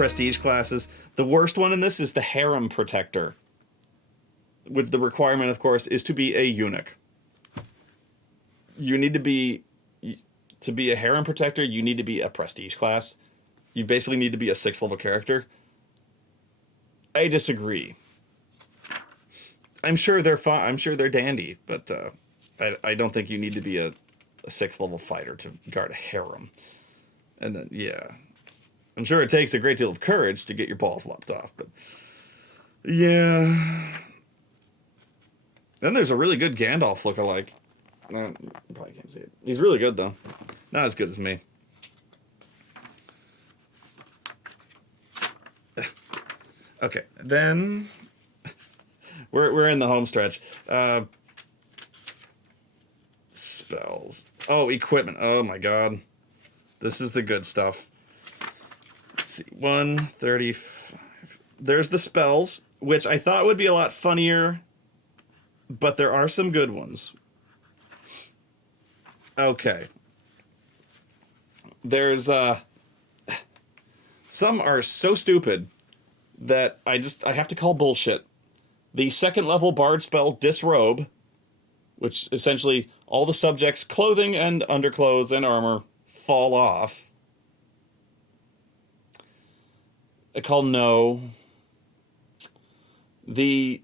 prestige classes. The worst one in this is the harem protector, which the requirement, of course, is to be a eunuch. You need to be a harem protector, you need to be a prestige class. You basically need to be a 6th level character. I disagree. I'm sure they're fine. I'm sure they're dandy, but I don't think you need to be a 6th level fighter to guard a harem. And then, yeah. I'm sure it takes a great deal of courage to get your balls lopped off, but yeah. Then there's a really good Gandalf lookalike. You probably can't see it. He's really good, though. Not as good as me. Okay, then we're in the home stretch. Spells. Oh, equipment. Oh my god. This is the good stuff. Let's see. 135. There's the spells, which I thought would be a lot funnier, but there are some good ones. Okay. There's some are so stupid that I have to call bullshit. The 2nd level bard spell Disrobe, which essentially all the subject's clothing and underclothes and armor fall off. I call no. The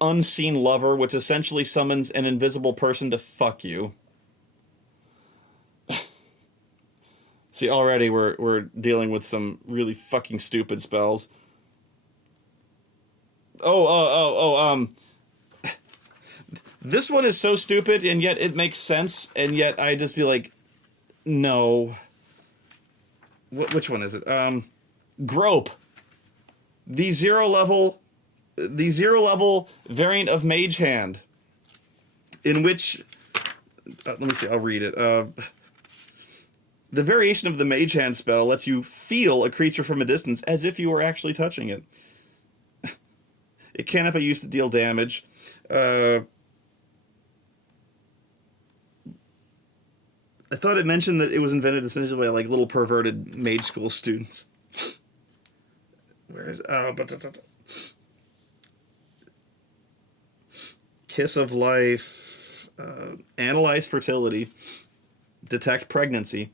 unseen lover, which essentially summons an invisible person to fuck you. See, already we're dealing with some really fucking stupid spells. This one is so stupid, and yet it makes sense, and yet I just be like, no. Which one is it? Grope. The zero level variant of Mage Hand, in which, let me see, I'll read it. The variation of the Mage Hand spell lets you feel a creature from a distance as if you were actually touching it. It cannot be used to deal damage. I thought it mentioned that it was invented essentially by like little perverted mage school students. Where is Kiss of Life, analyze fertility, detect pregnancy.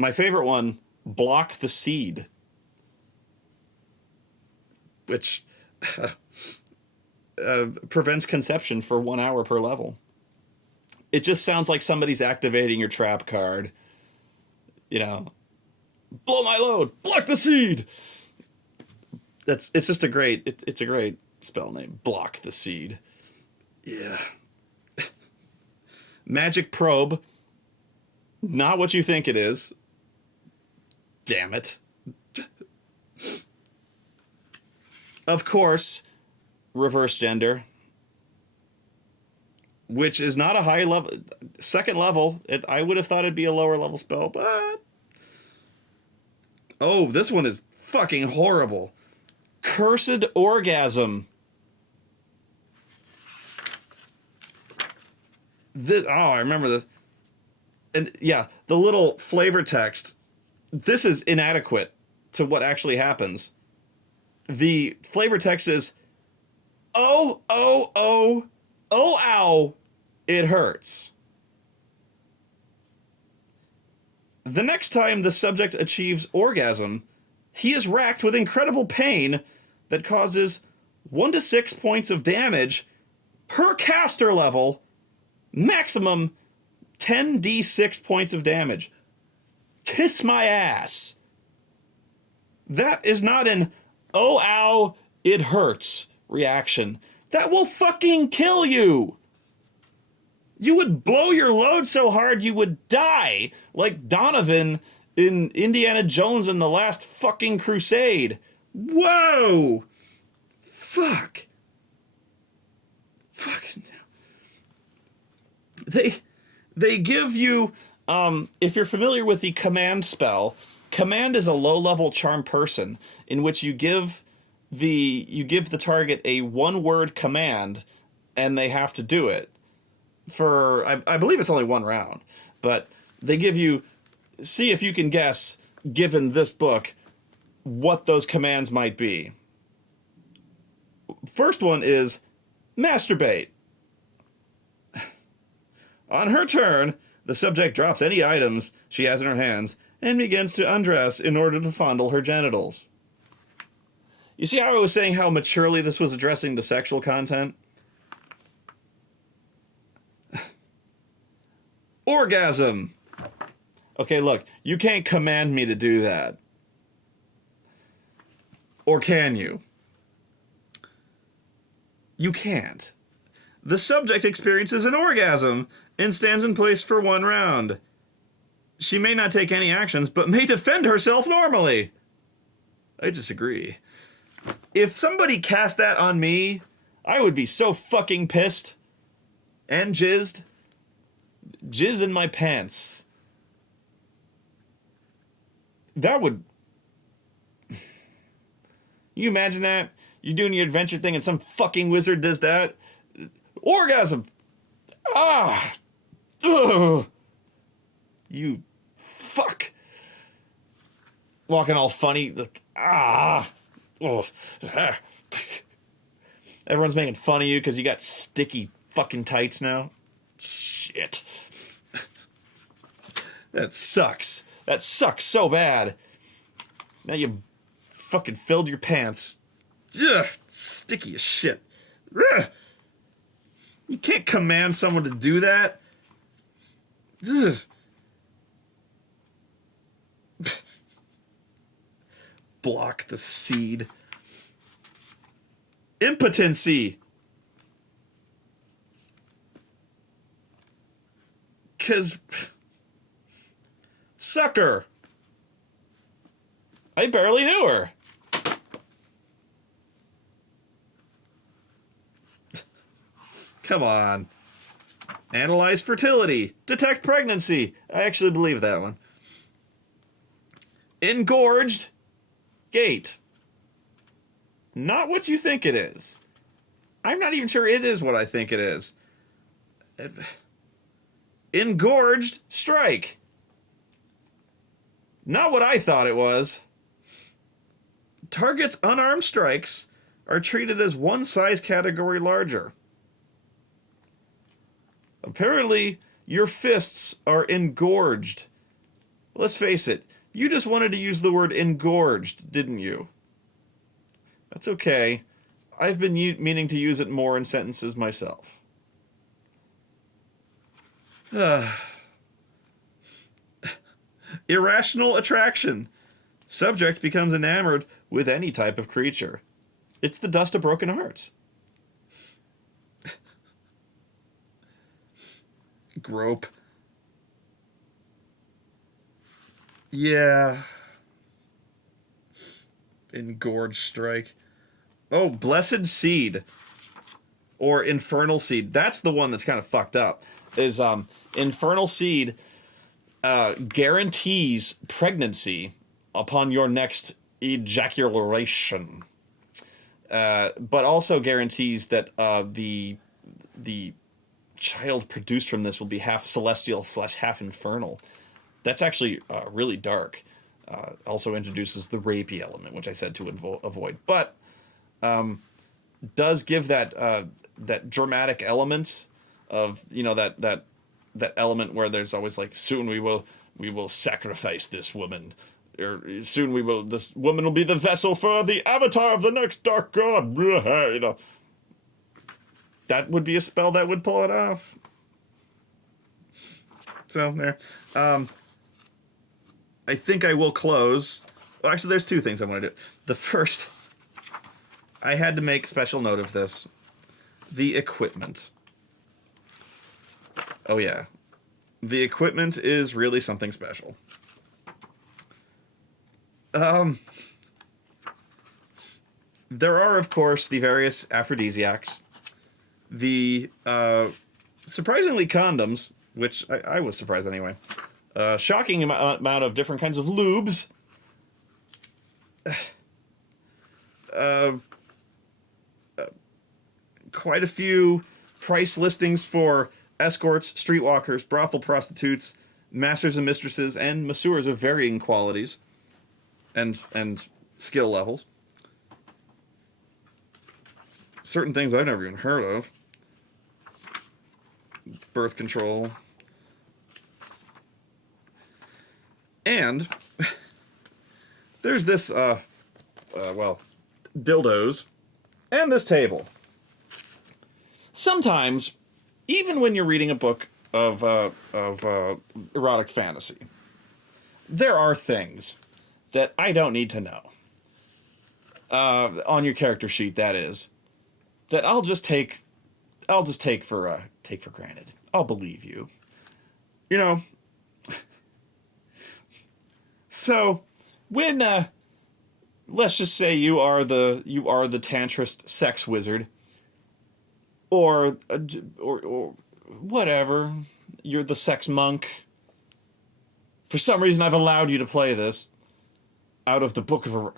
My favorite one, block the seed, which prevents conception for 1 hour per level. It just sounds like somebody's activating your trap card. You know, blow my load, block the seed. It's just a great, it's a great spell name, block the seed. Yeah. Magic probe, not what you think it is. Damn it. Of course, reverse gender, which is not a high level, 2nd level. I would have thought it'd be a lower level spell, but oh, this one is fucking horrible. Cursed orgasm. I remember this. And yeah, the little flavor text. This is inadequate to what actually happens. The flavor text is, oh, ow, it hurts. The next time the subject achieves orgasm, he is racked with incredible pain that causes 1 to 6 points of damage per caster level, maximum 10d6 points of damage. Kiss my ass. That is not an, oh, ow, it hurts reaction. That will fucking kill you. You would blow your load so hard you would die, like Donovan in Indiana Jones and the Last fucking Crusade. Whoa! Fuck. They give you, if you're familiar with the command spell, command is a low-level charm person in which you give the target a one-word command and they have to do it for, I believe it's only 1 round, but they give you, see if you can guess, given this book, what those commands might be. First one is masturbate. On her turn, the subject drops any items she has in her hands and begins to undress in order to fondle her genitals. You see how I was saying how maturely this was addressing the sexual content? Orgasm. Okay, look, you can't command me to do that. Or can you? You can't. The subject experiences an orgasm and stands in place for 1 round. She may not take any actions, but may defend herself normally. I disagree. If somebody cast that on me, I would be so fucking pissed. And jizzed. Jizz in my pants. That would... You imagine that? You're doing your adventure thing and some fucking wizard does that? Orgasm! Ah! Ugh! You fuck! Walking all funny. Like, ah! Oh. Everyone's making fun of you because you got sticky fucking tights now. Shit. That sucks. That sucks so bad. Now you fucking filled your pants. Ugh, sticky as shit. Ugh. You can't command someone to do that. Ugh. Block the seed. Impotency. 'Cause... Sucker. I barely knew her. Come on. Analyze fertility. Detect pregnancy. I actually believe that one. Engorged. Gate. Not what you think it is. I'm not even sure it is what I think it is. Engorged strike. Not what I thought it was. Target's unarmed strikes are treated as one size category larger. Apparently, your fists are engorged. Let's face it, you just wanted to use the word engorged, didn't you? That's okay. I've been meaning to use it more in sentences myself. Irrational attraction. Subject becomes enamored with any type of creature. It's the dust of broken hearts. Grope. Yeah. Engorged strike. Oh, blessed seed. Or infernal seed. That's the one that's kind of fucked up. Is infernal seed guarantees pregnancy upon your next ejaculation. But also guarantees that the child produced from this will be half celestial / half infernal. That's actually really dark. Also introduces the rapey element, which I said to avoid. But does give that dramatic element of, you know, that element where there's always like, soon we will sacrifice this woman, or soon this woman will be the vessel for the avatar of the next dark god. You know, that would be a spell that would pull it off. So there. I think I will close. Well, actually, there's 2 things I want to do. The first, I had to make special note of this. The equipment. Oh yeah. The equipment is really something special. There are, of course, the various aphrodisiacs. The surprisingly condoms, which I was surprised anyway. Shocking amount of different kinds of lubes. Quite a few price listings for escorts, streetwalkers, brothel prostitutes, masters and mistresses, and masseurs of varying qualities and skill levels. Certain things I've never even heard of. Birth control. And there's this, dildos and this table. Sometimes, even when you're reading a book of erotic fantasy, there are things that I don't need to know. On your character sheet, that is, that I'll just take for granted. I'll believe you. You know. So, when let's just say you are the tantrist sex wizard, or whatever, you're the sex monk. For some reason, I've allowed you to play this out of the book of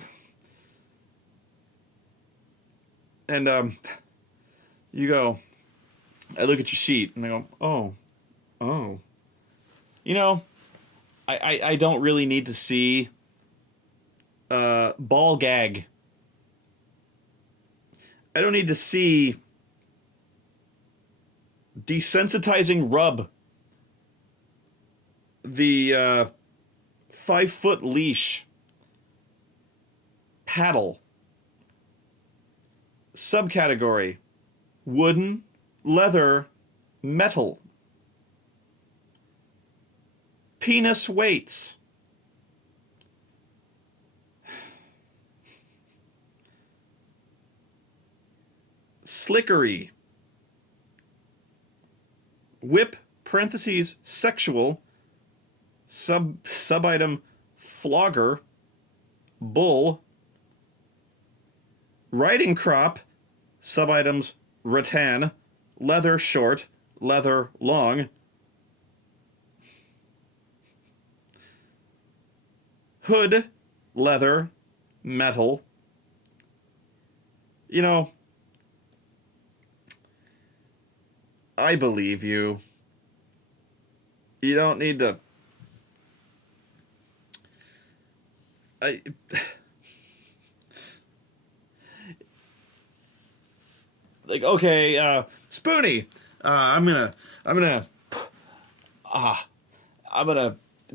and you go. I look at your sheet and I go, oh, you know. I don't really need to see ball gag. I don't need to see desensitizing rub. The 5-foot leash. Paddle. Subcategory. Wooden, leather, metal. Penis weights. Slickery. Whip, parentheses, sexual. Sub-item, flogger. Bull. Riding crop. Sub-items, rattan. Leather short. Leather long. Hood, leather, metal. You know, I believe you. You don't need to... okay, Spoony, I'm gonna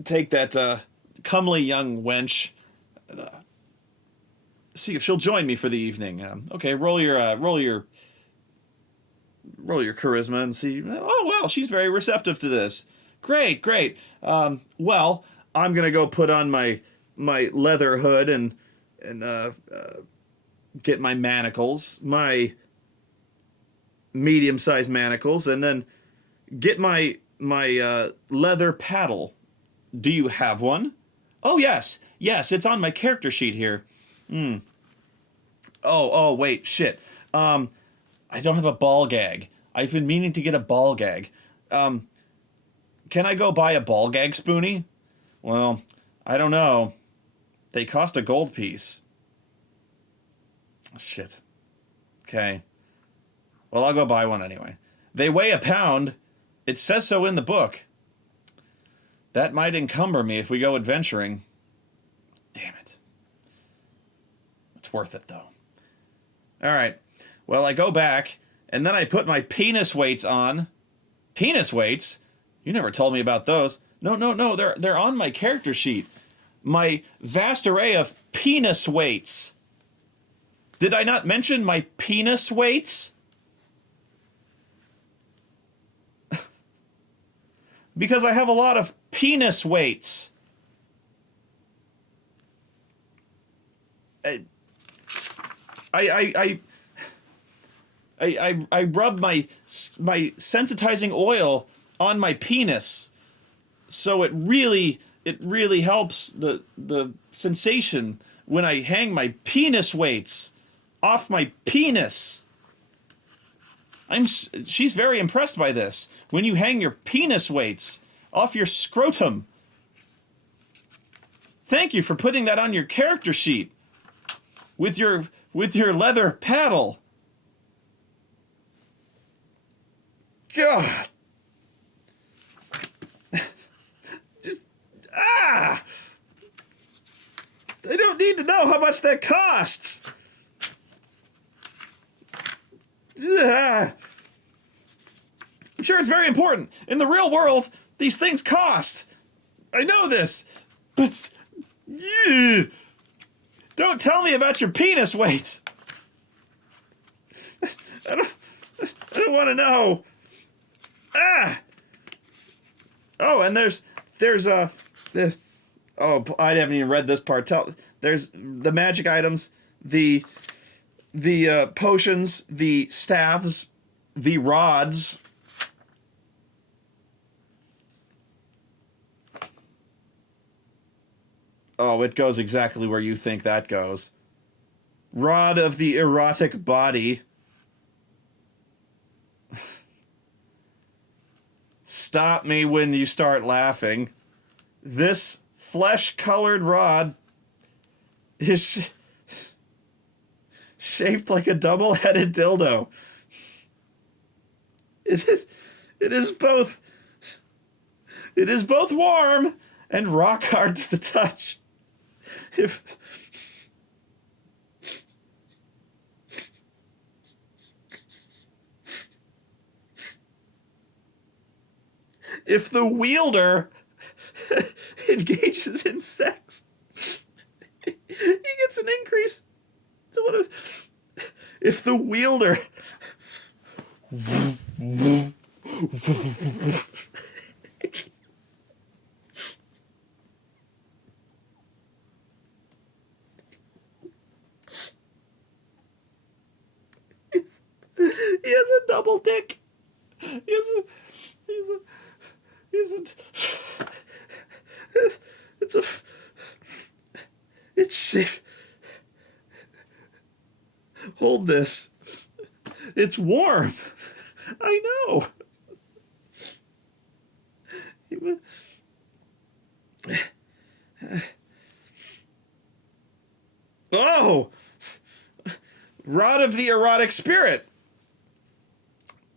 take that, comely young wench, and, see if she'll join me for the evening. Okay, roll your charisma and see. Oh well, she's very receptive to this. Great. Well, I'm gonna go put on my leather hood and get my manacles, my medium-sized manacles, and then get my leather paddle. Do you have one? Oh, yes, it's on my character sheet here. Oh, wait, shit. I don't have a ball gag. I've been meaning to get a ball gag. Can I go buy a ball gag, Spoony? Well, I don't know. They cost a gold piece. Shit. Okay. Well, I'll go buy one anyway. They weigh a pound. It says so in the book. That might encumber me if we go adventuring. Damn it. It's worth it, though. Alright. Well, I go back, and then I put my penis weights on. Penis weights? You never told me about those. No. They're on my character sheet. My vast array of penis weights. Did I not mention my penis weights? Because I have a lot of penis weights. I rub my sensitizing oil on my penis, so it really helps the sensation when I hang my penis weights off my penis. She's very impressed by this. When you hang your penis weights off your scrotum. Thank you for putting that on your character sheet with your leather paddle. God. I don't need to know how much that costs. I'm sure it's very important. In the real world, these things cost. I know this, but don't tell me about your penis weight. I don't want to know. Oh, and there's I haven't even read this part. There's the magic items, the potions, the staves, the rods. Oh, it goes exactly where you think that goes. Rod of the erotic body. Stop me when you start laughing. This flesh-colored rod is shaped like a double-headed dildo. It is both warm and rock hard to the touch. If the wielder engages in sex, he gets an increase to what if the wielder he has a double dick. It's shit. Hold this. It's warm. I know. Oh! Rod of the erotic spirit.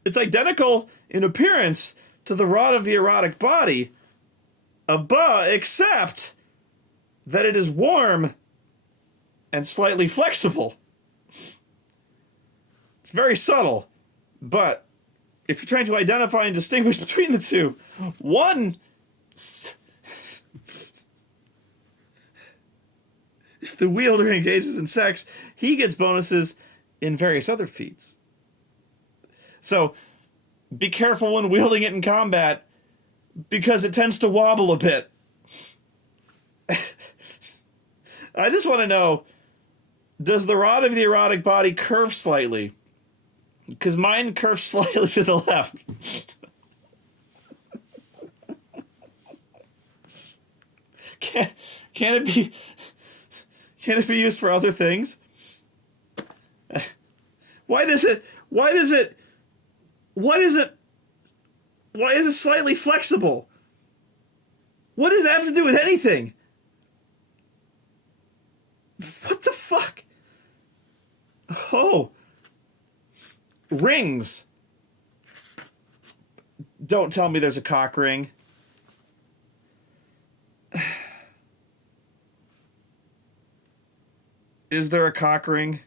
It's identical in appearance to the rod of the erotic body, except that it is warm and slightly flexible. It's very subtle, but if you're trying to identify and distinguish between the two, one, if the wielder engages in sex, he gets bonuses in various other feats. So, be careful when wielding it in combat, because it tends to wobble a bit. I just want to know, does the rod of the erotic body curve slightly? Because mine curves slightly to the left. Can it be used for other things? Why is it slightly flexible? What does that have to do with anything? What the fuck? Oh. Rings. Don't tell me there's a cock ring. Is there a cock ring?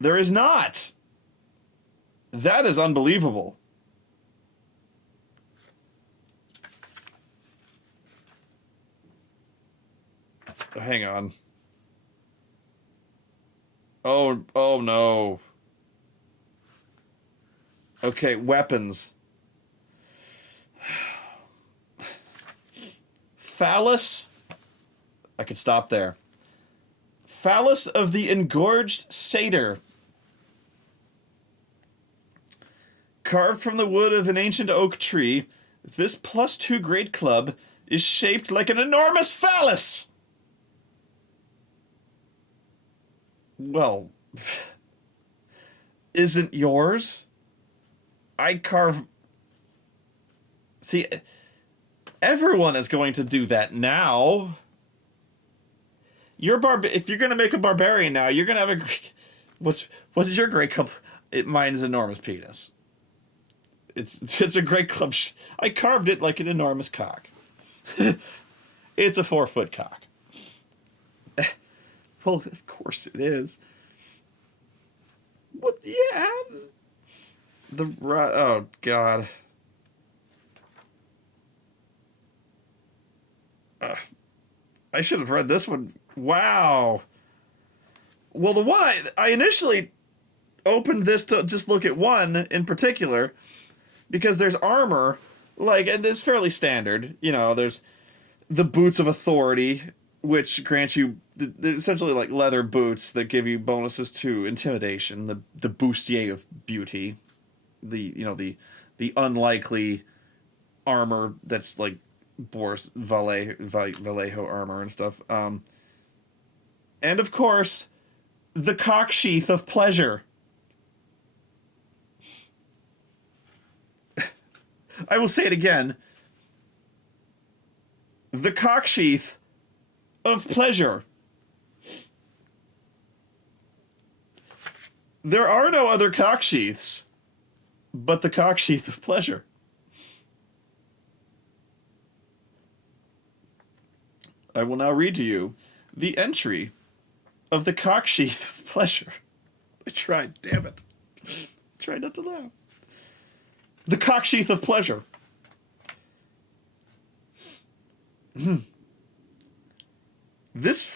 There is not. That is unbelievable. Hang on. Oh no. Okay, weapons. Phallus. I could stop there. Phallus of the engorged satyr. Carved from the wood of an ancient oak tree, this +2 great club is shaped like an enormous phallus. Well, isn't yours? I carve... See, everyone is going to do that now. If you're going to make a barbarian now, you're going to have a... What's your great club? Mine is enormous penis. It's a great club. I carved it like an enormous cock. It's a 4-foot cock. Well, of course it is. What? Yeah. Oh, God. I should have read this one. Wow. Well, the one I initially opened this to just look at one in particular because there's armor, like, and it's fairly standard. You know, there's the boots of authority, which grants you essentially like leather boots that give you bonuses to intimidation, the bustier of beauty, the unlikely armor that's like Boris Vallejo armor and stuff. And of course, the cocksheath of pleasure. I will say it again. The cocksheath of pleasure. There are no other cocksheaths but the cocksheath of pleasure. I will now read to you the entry of the cocksheath of pleasure. I tried, damn it. I tried not to laugh. The cocksheath of pleasure. This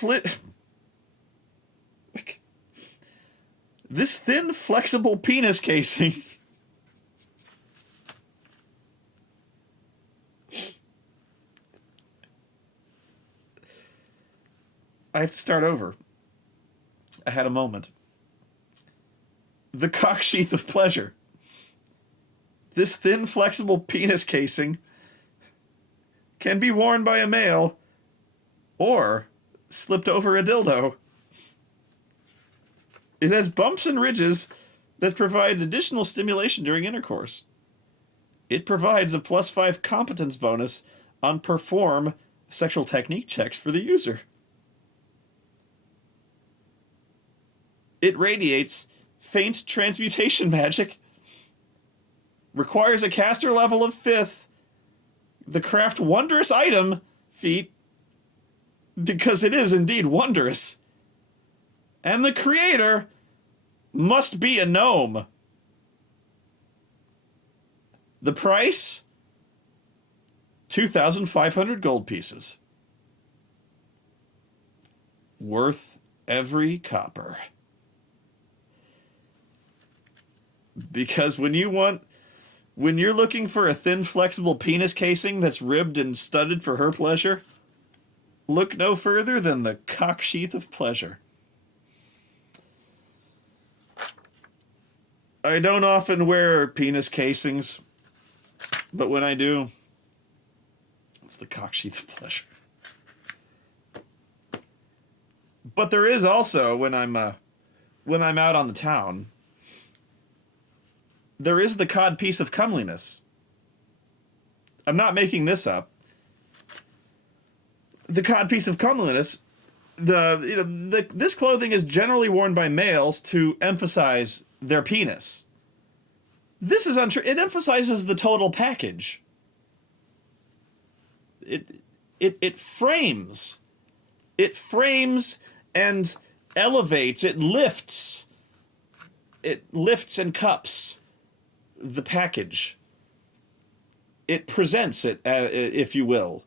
thin, flexible penis casing I have to start over. I had a moment. The cocksheath of pleasure. This thin, flexible penis casing can be worn by a male or slipped over a dildo. It has bumps and ridges that provide additional stimulation during intercourse. It provides a +5 competence bonus on perform sexual technique checks for the user. It radiates faint transmutation magic, requires a caster level of 5th, the craft wondrous item feat, because it is indeed wondrous, and the creator must be a gnome. The price? 2,500 gold pieces. Worth every copper. Because when you're looking for a thin, flexible penis casing that's ribbed and studded for her pleasure, look no further than the cocksheath of pleasure. I don't often wear penis casings, but when I do, it's the cocksheath of pleasure. But there is also, when I'm out on the town, there is the codpiece of comeliness. I'm not making this up. The codpiece of comeliness, this clothing is generally worn by males to emphasize their penis. This is untrue. It emphasizes the total package. It frames. It frames and elevates. It lifts. It lifts and cups the package. It presents it, if you will,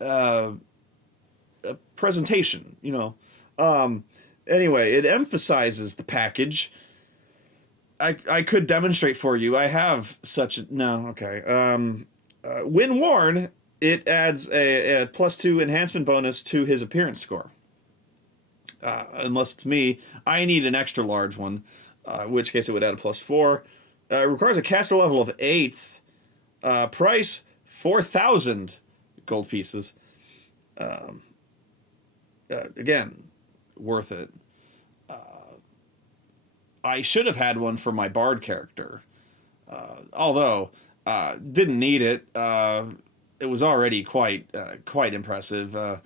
a presentation, Anyway, it emphasizes the package. I could demonstrate for you. I have such a... No, okay. When worn, it adds a +2 enhancement bonus to his appearance score. Unless it's me, I need an extra large one, in which case it would add a +4. It requires a caster level of 8th. Price, 4,000 gold pieces. Again, worth it. I should have had one for my bard character. Although, didn't need it. It was already quite impressive.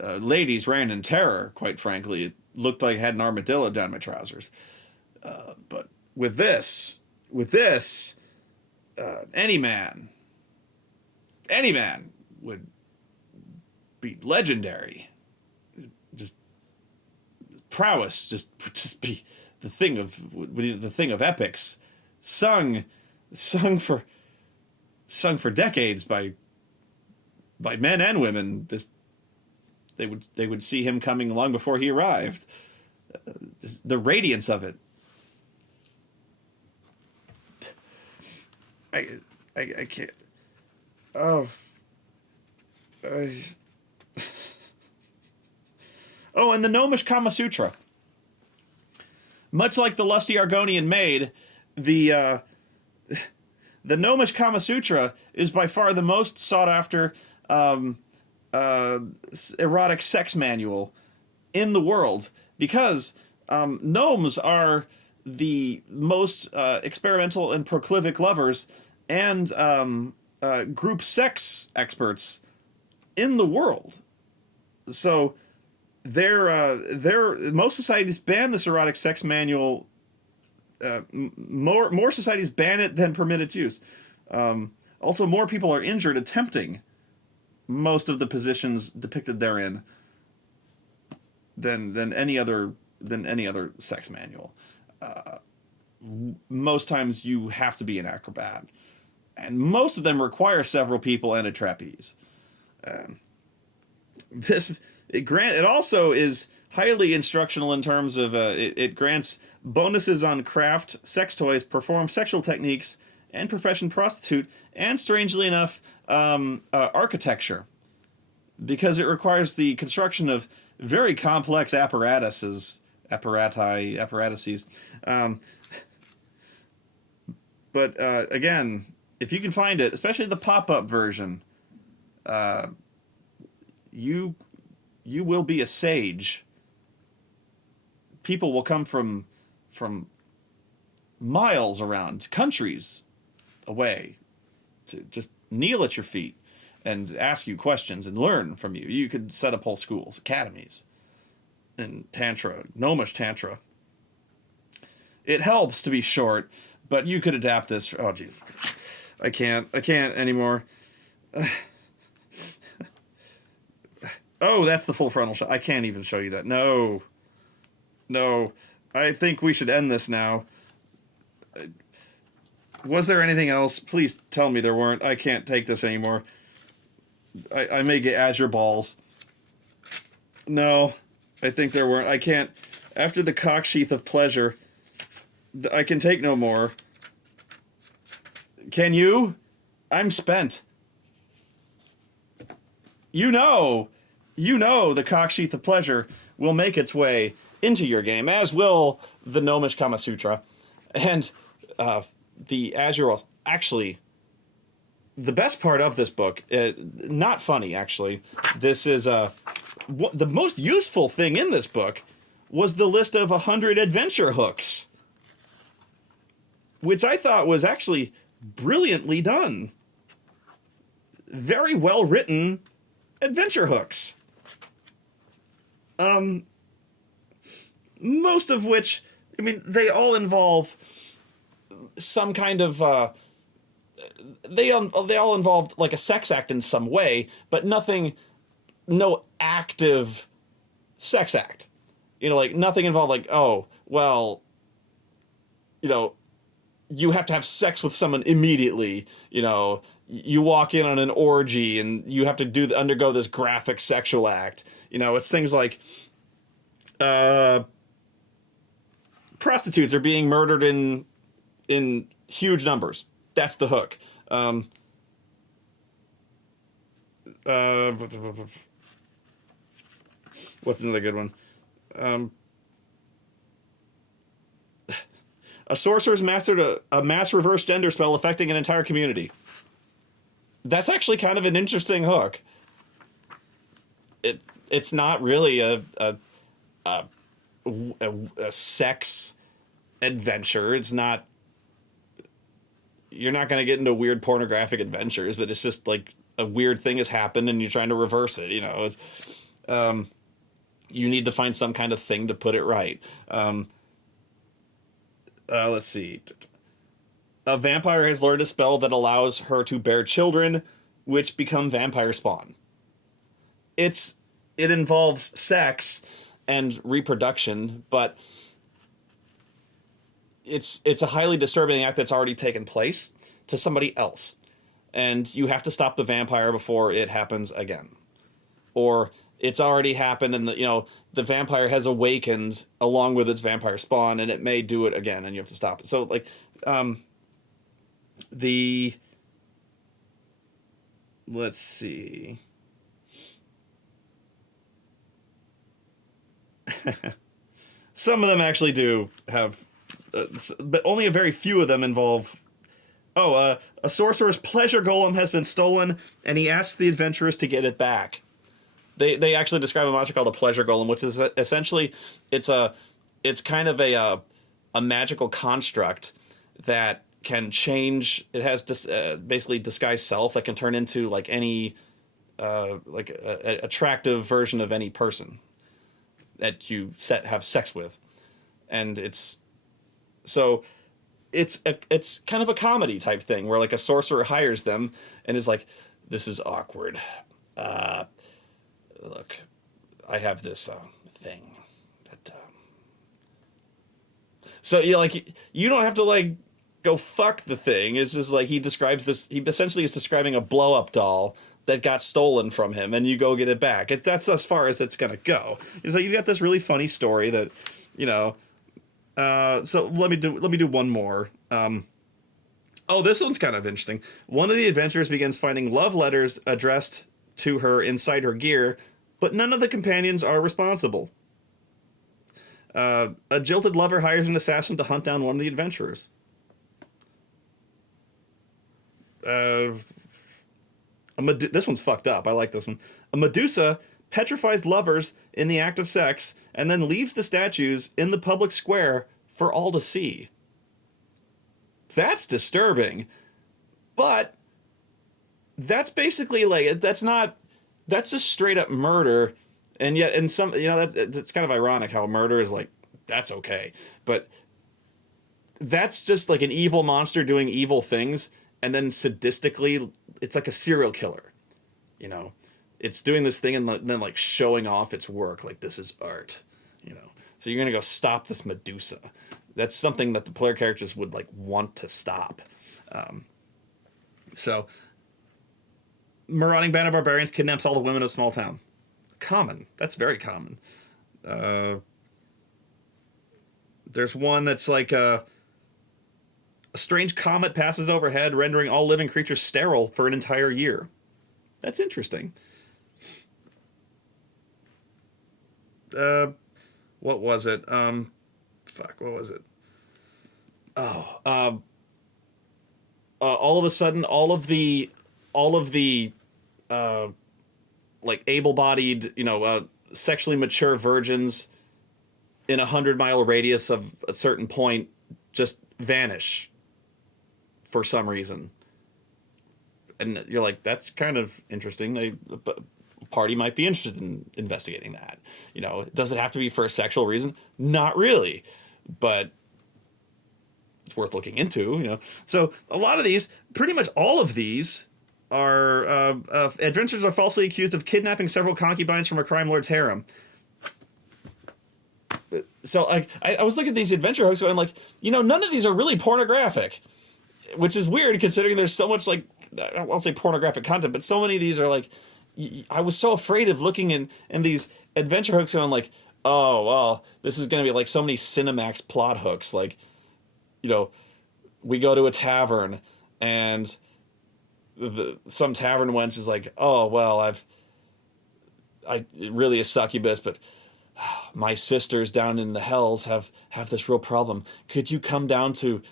Ladies ran in terror, quite frankly. It looked like I had an armadillo down my trousers. But with this, any man would be legendary. Just prowess, just be the thing of epics, sung for decades by men and women. Just they would see him coming long before he arrived. Just the radiance of it. I can't. Oh. Oh, and the Gnomish Kama Sutra. Much like the lusty Argonian maid, the Gnomish Kama Sutra is by far the most sought after erotic sex manual in the world, because gnomes are the most experimental and prolific lovers and group sex experts in the world. So most societies ban this erotic sex manual. More societies ban it than permit its use. Also, more people are injured attempting most of the positions depicted therein than any other sex manual. Most times you have to be an acrobat, and most of them require several people and a trapeze. It also is highly instructional in terms of it grants bonuses on craft, sex toys, perform sexual techniques, and profession prostitute, and strangely enough, architecture, because it requires the construction of very complex apparatuses. But again, if you can find it, especially the pop-up version, you will be a sage. People will come from miles around, countries away, to just kneel at your feet and ask you questions and learn from you. You could set up whole schools, academies, in Tantra, Gnomish Tantra. It helps to be short, but you could adapt this. Oh, jeez. I can't anymore. Oh, that's the full frontal shot. I can't even show you that. No. I think we should end this now. Was there anything else? Please tell me there weren't. I can't take this anymore. I may get Azure balls. No, I think there weren't. I can't. After the cocksheath of pleasure, I can take no more. Can you? I'm spent. You know the cocksheath of pleasure will make its way into your game, as will the Gnomish Kama Sutra. And the Azure Walls. Actually, the best part of this book, not funny, actually, this is the most useful thing in this book was the list of 100 adventure hooks, which I thought was actually brilliantly done. Very well written adventure hooks. Most of which, I mean, they all involve some kind of they all involved like a sex act in some way, but no active sex act. Like nothing involved like, oh, well, you have to have sex with someone immediately. You walk in on an orgy and you have to undergo this graphic sexual act. It's things like prostitutes are being murdered in huge numbers. That's the hook. What's another good one? A sorcerer's mastered a mass reverse gender spell affecting an entire community. That's actually kind of an interesting hook. It's not really a sex adventure. It's not. You're not going to get into weird pornographic adventures, but it's just like a weird thing has happened and you're trying to reverse it. It's, you need to find some kind of thing to put it right. Let's see. A vampire has learned a spell that allows her to bear children, which become vampire spawn. it involves sex and reproduction, but it's a highly disturbing act that's already taken place to somebody else, and you have to stop the vampire before it happens again, or it's already happened and the vampire has awakened along with its vampire spawn and it may do it again and you have to stop it. So like the let's see. Some of them actually do have but only a very few of them involve. A sorcerer's pleasure golem has been stolen, and he asks the adventurers to get it back. They actually describe a monster called a pleasure golem, which is essentially it's kind of a magical construct that can change. It has basically disguised self that can turn into like any like a attractive version of any person that you have sex with, and it's kind of a comedy type thing where like a sorcerer hires them and is like, this is awkward. Look, I have this thing that so you don't have to like go fuck the thing. It's just like he describes this. He essentially is describing a blow up doll that got stolen from him, and you go get it back. That's as far as it's gonna go. It's like you've got this really funny story that, so let me do one more. This one's kind of interesting. One of the adventurers begins finding love letters addressed to her inside her gear, but none of the companions are responsible. A jilted lover hires an assassin to hunt down one of the adventurers. This one's fucked up. I like this one. A Medusa petrifies lovers in the act of sex and then leaves the statues in the public square for all to see. That's disturbing. But that's basically like, that's just straight up murder. And yet, in some, that's kind of ironic how murder is like, that's okay. But that's just like an evil monster doing evil things. And then sadistically, it's like a serial killer. It's doing this thing and then like showing off its work. Like, this is art, So you're going to go stop this Medusa. That's something that the player characters would like want to stop. So marauding band of barbarians kidnaps all the women of a small town. Common. That's very common. There's one that's like a strange comet passes overhead, rendering all living creatures sterile for an entire year. That's interesting. What was it? What was it? All of a sudden, all of the like able-bodied, sexually mature virgins in 100-mile radius of a certain point just vanish for some reason. And you're like, that's kind of interesting. The party might be interested in investigating that. Does it have to be for a sexual reason? Not really, but it's worth looking into. So a lot of these, pretty much all of these, are adventurers are falsely accused of kidnapping several concubines from a crime lord's harem. So I was looking at these adventure hooks going like, none of these are really pornographic, which is weird considering there's so much like, I won't say pornographic content, but so many of these are like, I was so afraid of looking in these adventure hooks going like, oh, well, this is going to be like so many Cinemax plot hooks. Like, we go to a tavern and some tavern wench is like, oh, well, I really a succubus, but my sisters down in the hells have this real problem. Could you come down to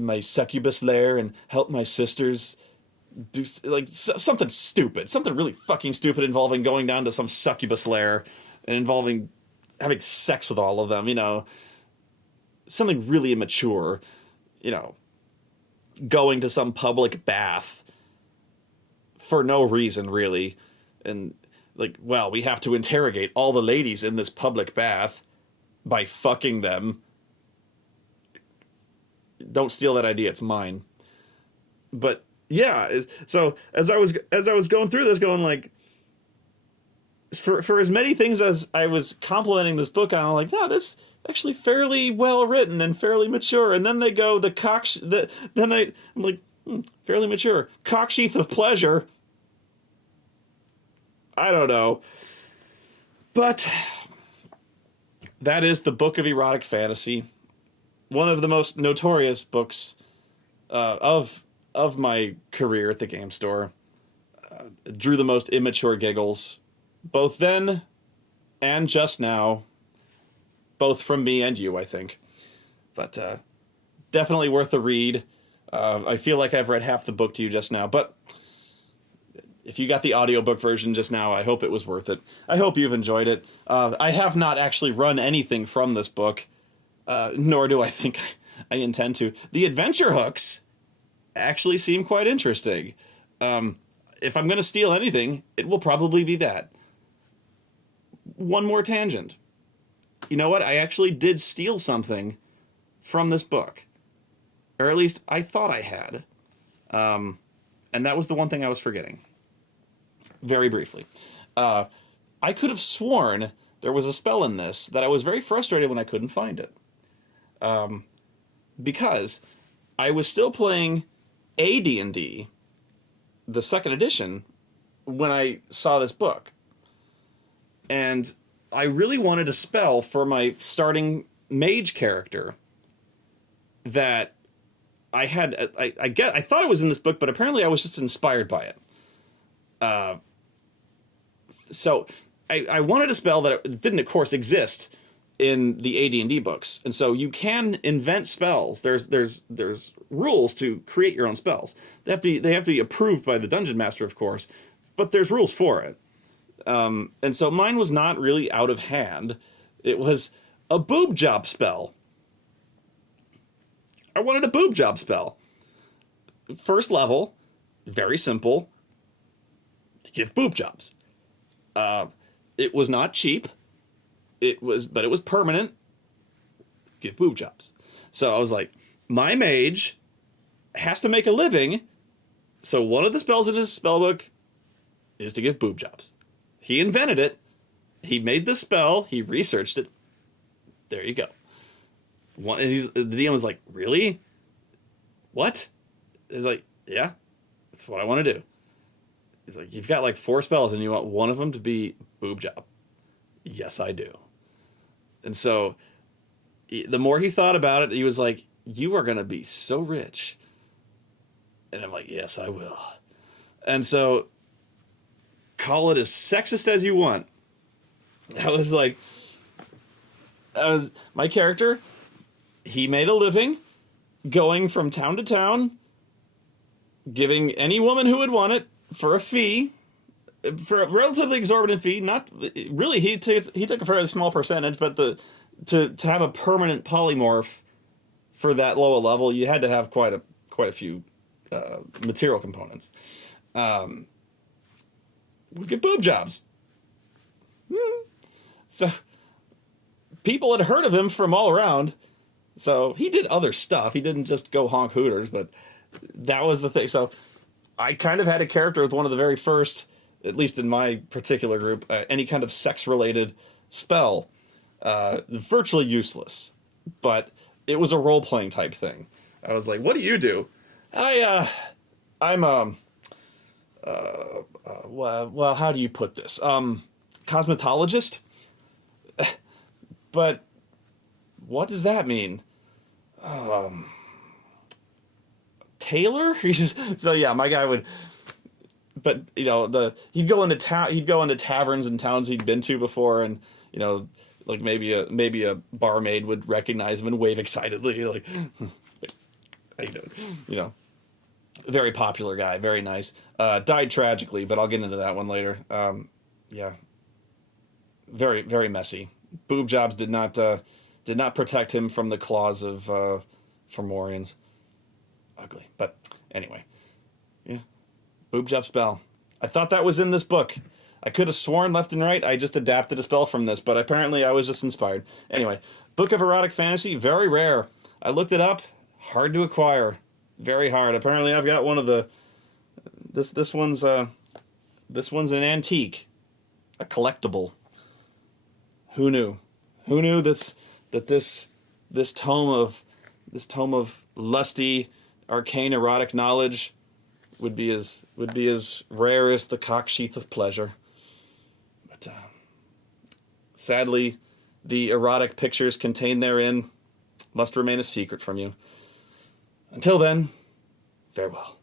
my succubus lair and help my sisters do like something stupid, something really fucking stupid involving going down to some succubus lair and involving having sex with all of them, something really immature, going to some public bath for no reason really. And like, well, we have to interrogate all the ladies in this public bath by fucking them. Don't steal that idea, it's mine. But yeah, so as I was going through this, going like, for as many things as I was complimenting this book on, I'm like, no, this actually fairly well written and fairly mature. And then they go the I'm like, fairly mature cocksheath of pleasure. I don't know, but that is the book of erotic fantasy, one of the most notorious books of my career at the game store. Drew the most immature giggles, both then and just now, both from me and you, I think. But definitely worth a read. I feel like I've read half the book to you just now, but if you got the audiobook version just now, I hope it was worth it. I hope you've enjoyed it. I have not actually run anything from this book, nor do I think I intend to. The adventure hooks actually seem quite interesting. If I'm going to steal anything, it will probably be that. One more tangent. You know what? I actually did steal something from this book. Or at least I thought I had. And that was the one thing I was forgetting. Very briefly. I could have sworn there was a spell in this that I was very frustrated when I couldn't find it. Because I was still playing a D&D, the second edition, when I saw this book. And I really wanted a spell for my starting mage character that I had. I thought it was in this book, but apparently I was just inspired by it. So I wanted a spell that didn't, of course, exist in the AD&D books, and so you can invent spells. There's rules to create your own spells. They have to be approved by the dungeon master, of course, but there's rules for it. And so mine was not really out of hand. It was a boob job spell. I wanted a boob job spell. First level, very simple. Give boob jobs. It was not cheap. But it was permanent. Give boob jobs. So I was like, my mage has to make a living. So one of the spells in his spellbook is to give boob jobs. He invented it. He made the spell. He researched it. There you go. The DM was like, really? What? He's like, yeah, that's what I want to do. He's like, you've got like 4 spells and you want one of them to be boob job. Yes, I do. And so the more he thought about it, he was like, you are going to be so rich. And I'm like, yes, I will. And so call it as sexist as you want. My character, he made a living going from town to town, giving any woman who would want it for a fee, for a relatively exorbitant fee. Not really, he took a fairly small percentage, but to have a permanent polymorph for that low a level, you had to have quite a few material components. We get boob jobs. So people had heard of him from all around. So he did other stuff. He didn't just go honk hooters, but that was the thing. So I kind of had a character with one of the very first, at least in my particular group, any kind of sex-related spell. Virtually useless, but it was a role-playing type thing. I was like, what do you do? I'm well, how do you put this? Cosmetologist? But what does that mean? Tailor? So yeah, my guy would, but you know, he'd go into taverns and towns he'd been to before, and you know, like maybe a barmaid would recognize him and wave excitedly, like, how you doing? You know, very popular guy, very nice. Died tragically, but I'll get into that one later. Yeah, very, very messy. Boob jobs did not protect him from the claws of Fomorians. Ugly, but anyway, yeah, boob job spell. I thought that was in this book. I could have sworn left and right I just adapted a spell from this, but apparently I was just inspired. Anyway, Book of Erotic Fantasy, very rare. I looked it up, hard to acquire, very hard. Apparently I've got one of the this one's an antique. a collectible. Who knew? Who knew this tome of lusty, arcane, erotic knowledge would be as rare as the cocksheath of pleasure. But sadly, the erotic pictures contained therein must remain a secret from you. Until then, farewell.